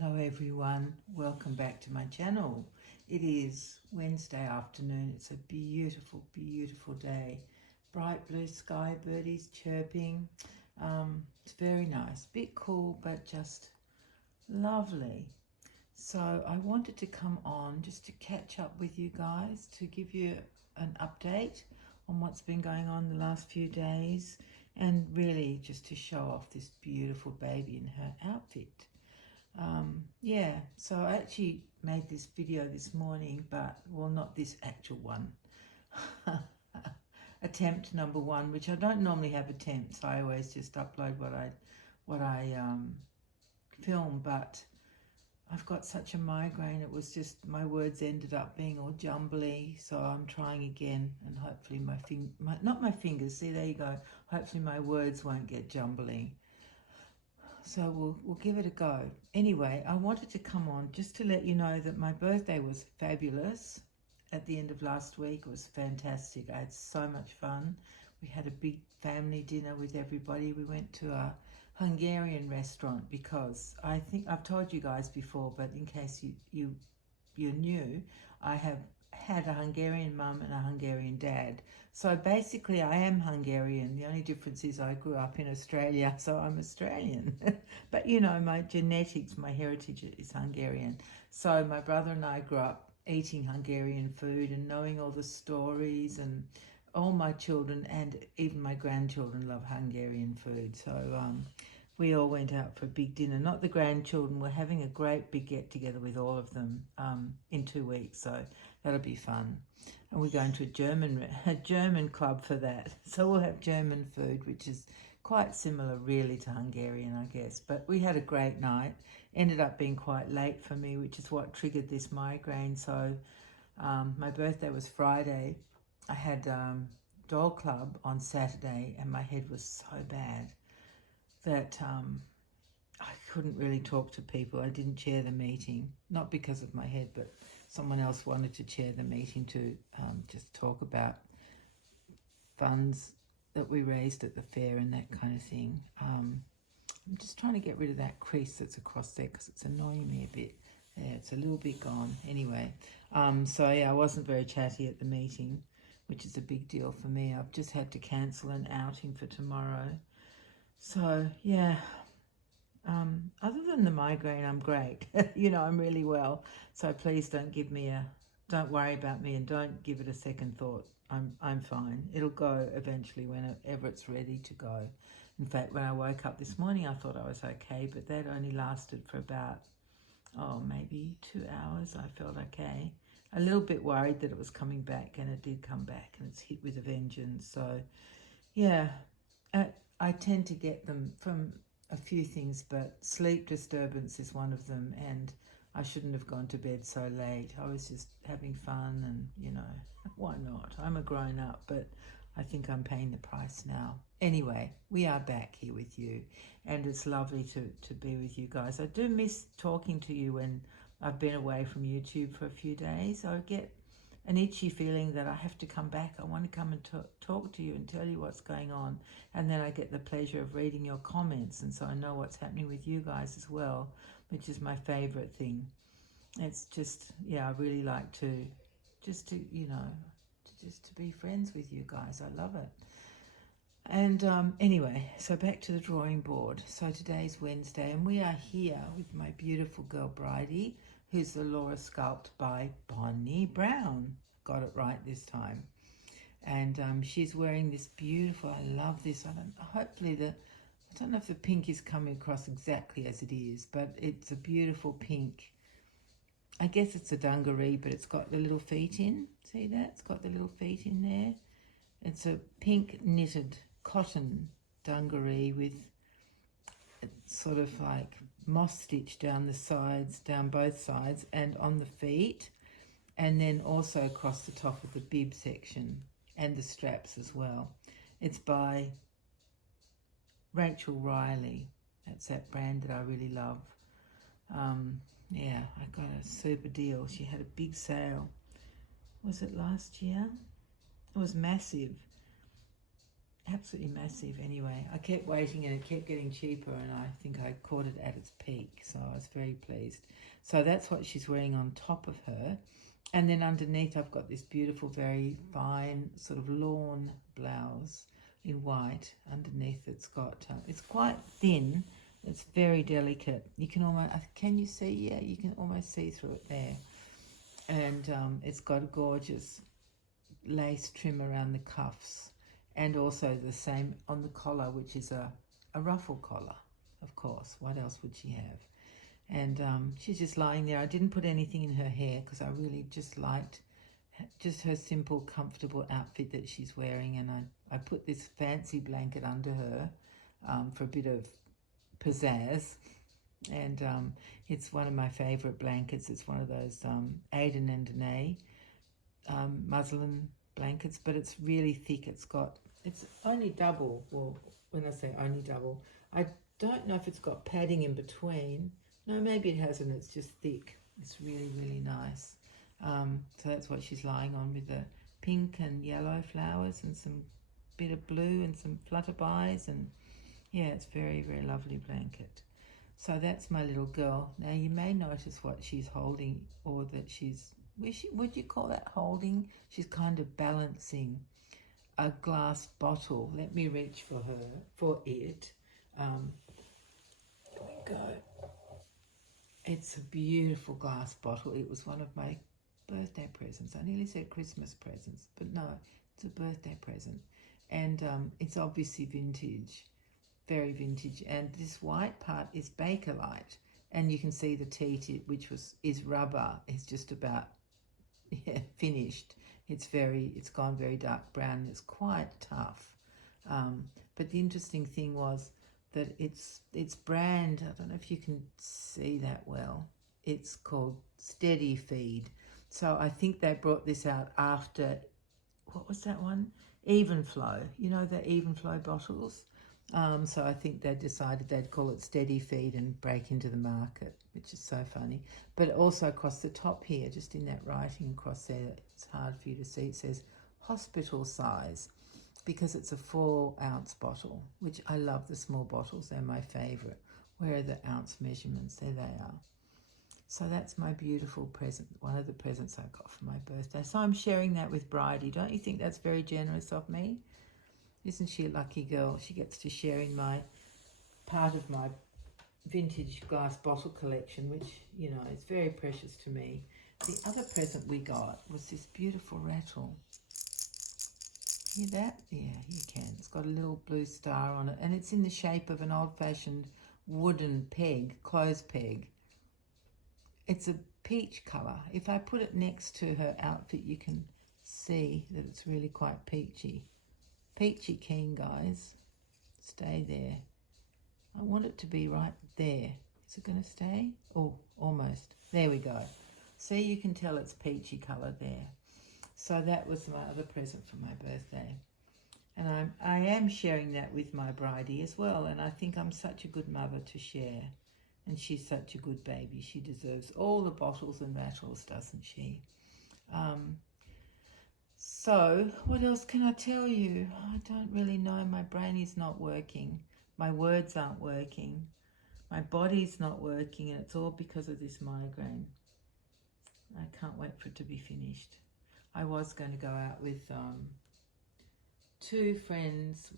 Hello everyone, welcome back to my channel. It is Wednesday afternoon. It's a beautiful, beautiful day. Bright blue sky, birdies chirping. It's very nice, bit cool, but just lovely. So I wanted to come on just to catch up with you guys, to give you an update on what's been going on the last few days, and really just to show off this beautiful baby in her outfit. Yeah, so I actually made this video this morning, but well, not this actual one. Attempt number one, which I don't normally have attempts. I always just upload what I film, but I've got such a migraine. It was just my words ended up being all jumbly, so I'm trying again, and hopefully not my fingers. See, there you go. Hopefully my words won't get jumbly. So we'll give it a go. Anyway, I wanted to come on just to let you know that my birthday was fabulous at the end of last week. It was fantastic. I had so much fun. We had a big family dinner with everybody. We went to a Hungarian restaurant because I think I've told you guys before, but in case you're new, I have had a Hungarian mum and a Hungarian dad. So basically I am Hungarian. The only difference is I grew up in Australia, so I'm Australian. But you know, my genetics, my heritage is Hungarian. So my brother and I grew up eating Hungarian food and knowing all the stories, and all my children and even my grandchildren love Hungarian food. So we all went out for a big dinner. Not the grandchildren. We're having a great big get-together with all of them in 2 weeks, so that'll be fun. And we're going to a German club for that. So we'll have German food, which is quite similar really to Hungarian, I guess. But we had a great night. Ended up being quite late for me, which is what triggered this migraine. So my birthday was Friday. I had doll club on Saturday, and my head was so bad that I couldn't really talk to people. I didn't chair the meeting, not because of my head, but someone else wanted to chair the meeting to just talk about funds that we raised at the fair and that kind of thing. I'm just trying to get rid of that crease that's across there because it's annoying me a bit. Yeah, it's a little bit gone. Anyway, so yeah, I wasn't very chatty at the meeting, which is a big deal for me. I've just had to cancel an outing for tomorrow. So yeah, other than the migraine, I'm great. You know, I'm really well. So please don't worry about me, and don't give it a second thought. I'm fine. It'll go eventually whenever it's ready to go. In fact, when I woke up this morning, I thought I was okay, but that only lasted for about, maybe 2 hours. I felt okay. A little bit worried that it was coming back, and it did come back, and it's hit with a vengeance. So yeah, I tend to get them from a few things, but sleep disturbance is one of them, and I shouldn't have gone to bed so late. I was just having fun, and you know, why not? I'm a grown up, but I think I'm paying the price now. Anyway, we are back here with you, and it's lovely to be with you guys. I do miss talking to you when I've been away from YouTube for a few days. I get an itchy feeling that I have to come back. I want to come and talk to you and tell you what's going on. And then I get the pleasure of reading your comments, and so I know what's happening with you guys as well, which is my favorite thing. It's just, yeah, I really like to be friends with you guys. I love it. And anyway, so back to the drawing board. So today's Wednesday, and we are here with my beautiful girl Bridie, who's the Laura Sculpt by Bonnie Brown. Got it right this time. And she's wearing this beautiful, I love this. I don't know if the pink is coming across exactly as it is, but it's a beautiful pink. I guess it's a dungaree, but it's got the little feet in. See that? It's got the little feet in there. It's a pink knitted cotton dungaree with sort of like moss stitch down the sides, down both sides, and on the feet, and then also across the top of the bib section and the straps as well. It's by Rachel Riley. That's that brand that I really love. Yeah, I got a super deal. She had a big sale. Was it last year? It was massive. absolutely massive anyway. I kept waiting and it kept getting cheaper, and I think I caught it at its peak, so I was very pleased. So that's what she's wearing on top of her. And then underneath I've got this beautiful, very fine sort of lawn blouse in white. Underneath it's got, it's quite thin, it's very delicate. You can almost, can you see? Yeah, you can almost see through it there. And it's got a gorgeous lace trim around the cuffs, and also the same on the collar, which is a ruffle collar, of course. What else would she have? And she's just lying there. I didn't put anything in her hair because I really just liked just her simple, comfortable outfit that she's wearing. And I put this fancy blanket under her for a bit of pizzazz. And it's one of my favourite blankets. It's one of those Aden and Danae muslin blankets, but it's really thick. It's only double. Well, when I say only double, I don't know if it's got padding in between. No, maybe it hasn't. It's just thick. It's really, really nice. So that's what she's lying on, with the pink and yellow flowers and some bit of blue and some flutterbys, and yeah, it's very, very lovely blanket. So that's my little girl. Now you may notice what she's holding, or that she's, would you call that holding? She's kind of balancing a glass bottle. Let me reach for it. There we go. It's a beautiful glass bottle. It was one of my birthday presents. I nearly said Christmas presents, but no, it's a birthday present. And it's obviously vintage, very vintage. And this white part is Bakelite. And you can see the teat, which is rubber. It's just about finished. It's gone very dark brown. It's quite tough. But the interesting thing was that its brand, I don't know if you can see that well, it's called Steady Feed. So I think they brought this out after, what was that one? Even Flow. You know, the Even Flow bottles? So I think they decided they'd call it Steady Feed and break into the market, which is so funny. But also across the top here, just in that writing across there, it's hard for you to see, it says hospital size, because it's a 4-ounce bottle, which I love the small bottles. They're my favourite. Where are the ounce measurements? There they are. So that's my beautiful present, one of the presents I got for my birthday. So I'm sharing that with Bridie. Don't you think that's very generous of me? Isn't she a lucky girl? She gets to share in my part of my vintage glass bottle collection, which, you know, is very precious to me. The other present we got was this beautiful rattle. Hear that? Yeah, you can. It's got a little blue star on it, and it's in the shape of an old-fashioned wooden peg, clothes peg. It's a peach colour. If I put it next to her outfit, you can see that it's really quite peachy. Peachy keen, guys. Stay there. I want it to be right there. Is it going to stay? Oh, almost. There we go. See, you can tell it's peachy colour there. So that was my other present for my birthday. And I am sharing that with my Bridie as well. And I think I'm such a good mother to share. And she's such a good baby. She deserves all the bottles and rattles, doesn't she? So what else can I tell you? I don't really know. My brain is not working. My words aren't working. My body's not working. And it's all because of this migraine. I can't wait for it to be finished. I was going to go out with 2 friends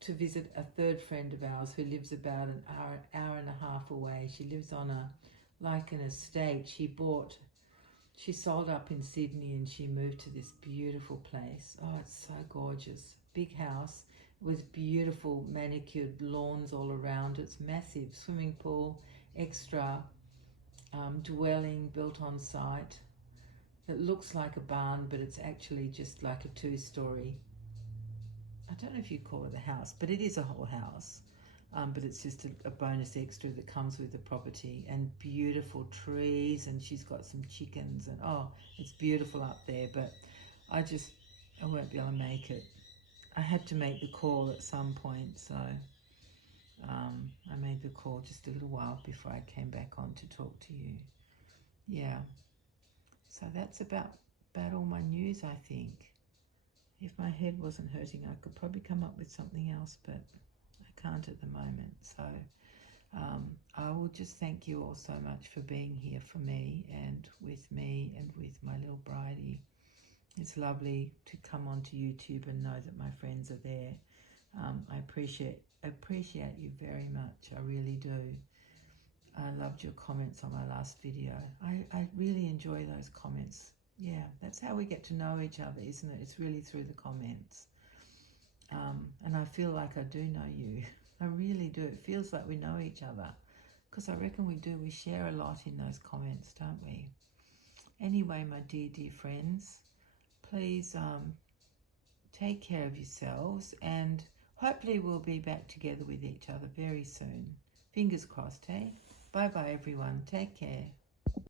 to visit a third friend of ours who lives about an hour and a half away. She lives on an estate. She sold up in Sydney and she moved to this beautiful place. Oh, it's so gorgeous. Big house with beautiful manicured lawns all around. It's massive. Swimming pool, extra dwelling built on site. It looks like a barn, but it's actually just like a 2-story. I don't know if you'd call it a house, but it is a whole house. But it's just a bonus extra that comes with the property, and beautiful trees, and she's got some chickens, and oh, it's beautiful up there. But I won't be able to make it. I had to make the call at some point, so I made the call just a little while before I came back on to talk to you. Yeah. So that's about all my news, I think. If my head wasn't hurting, I could probably come up with something else, but I can't at the moment. So I will just thank you all so much for being here for me and with my little Bridie. It's lovely to come onto YouTube and know that my friends are there. I appreciate you very much. I really do. I loved your comments on my last video. I really enjoy those comments. Yeah, that's how we get to know each other, isn't it? It's really through the comments. And I feel like I do know you. I really do. It feels like we know each other, because I reckon we do. We share a lot in those comments, don't we? Anyway, my dear friends, please take care of yourselves, and hopefully we'll be back together with each other very soon. Fingers crossed, hey? Bye-bye, everyone. Take care.